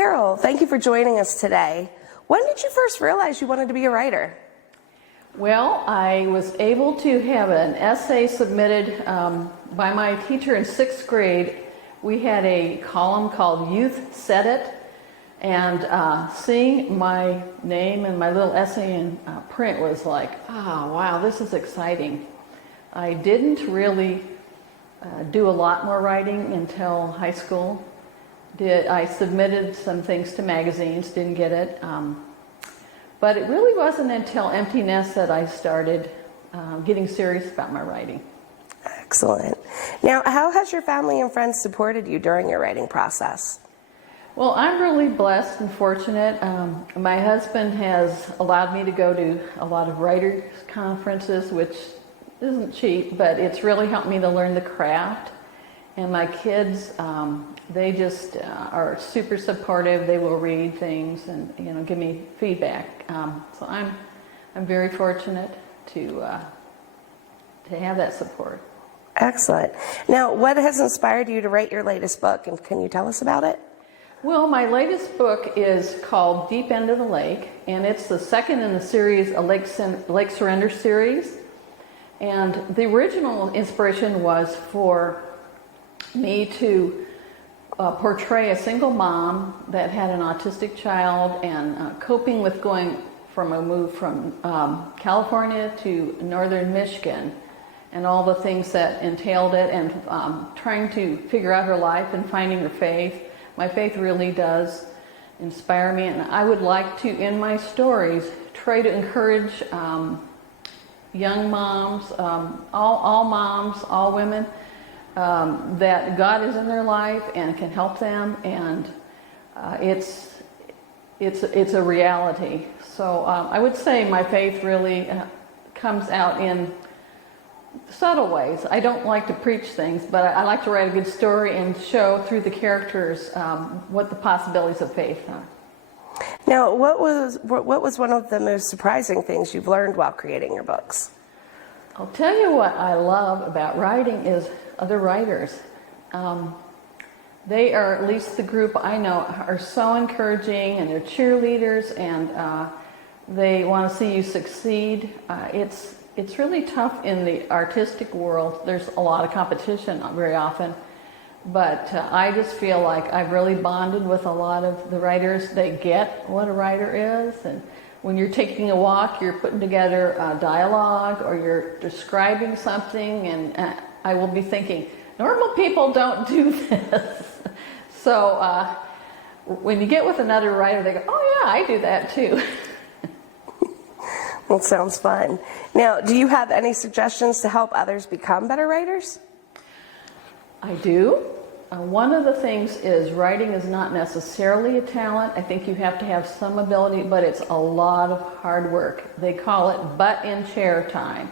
Carol, thank you for joining us today. When did you first realize you wanted to be a writer? Well, I was able to have an essay submitted by my teacher in 6th grade. We had a column called Youth Said It, and seeing my name and my little essay in print was like, oh, wow, this is exciting. I didn't really do a lot more writing until high school. I submitted some things to magazines, didn't get it. But it really wasn't until Empty Nest that I started getting serious about my writing. Excellent. Now, how has your family and friends supported you during your writing process? Well, I'm really blessed and fortunate. My husband has allowed me to go to a lot of writers' conferences, which isn't cheap, but it's really helped me to learn the craft. And my kids, they just are super supportive. They will read things and give me feedback. So I'm very fortunate to have that support. Excellent. Now, what has inspired you to write your latest book, and can you tell us about it? Well, my latest book is called Deep End of the Lake, and it's the second in the series, a Lake Surrender series. And the original inspiration was for me to portray a single mom that had an autistic child and coping with going from a move from California to northern Michigan and all the things that entailed it, and trying to figure out her life and finding her faith. My faith really does inspire me, and I would like to, in my stories, try to encourage young moms, all moms, all women, that God is in their life and can help them, and it's a reality. So I would say my faith really comes out in subtle ways. I don't like to preach things, but I like to write a good story and show through the characters what the possibilities of faith are. Now, what was one of the most surprising things you've learned while creating your books? I'll tell you what I love about writing is other writers. They are, at least the group I know, are so encouraging, and they're cheerleaders, and they want to see you succeed. It's really tough in the artistic world. There's a lot of competition very often, but I just feel like I've really bonded with a lot of the writers. They get what a writer is, and when you're taking a walk, you're putting together a dialogue or you're describing something, and I will be thinking, normal people don't do this. So when you get with another writer, they go, oh yeah, I do that too. Well, sounds fun. Now, do you have any suggestions to help others become better writers? I do. One of the things is writing is not necessarily a talent. I think you have to have some ability, but it's a lot of hard work. They call it butt in chair time.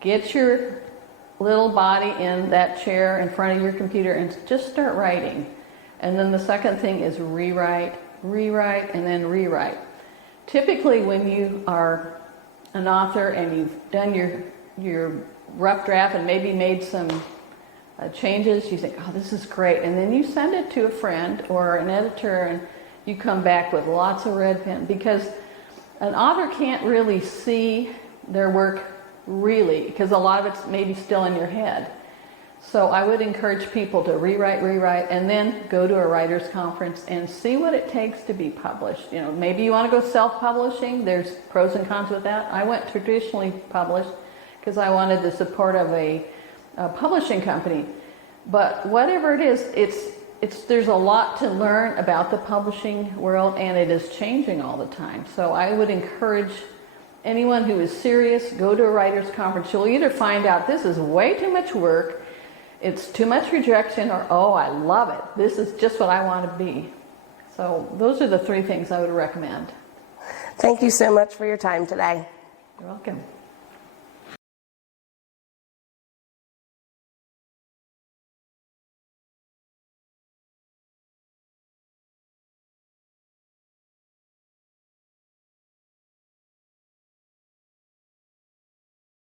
Get your little body in that chair in front of your computer and just start writing. And then the second thing is rewrite, and then rewrite. Typically when you are an author and you've done your rough draft and maybe made some changes, you think, oh, this is great, and then you send it to a friend or an editor and you come back with lots of red pen, because an author can't really see their work really, because a lot of it's maybe still in your head. So I would encourage people to rewrite, and then go to a writer's conference and see what it takes to be published. You know, maybe you want to go self-publishing. There's pros and cons with that. I went traditionally published because I wanted the support of a publishing company. But whatever it is, there's a lot to learn about the publishing world, and it is changing all the time. So I would encourage anyone who is serious, go to a writer's conference. You'll either find out this is way too much work, it's too much rejection, or oh, I love it. This is just what I want to be. So those are the three things I would recommend. Thank you so much for your time today. You're welcome.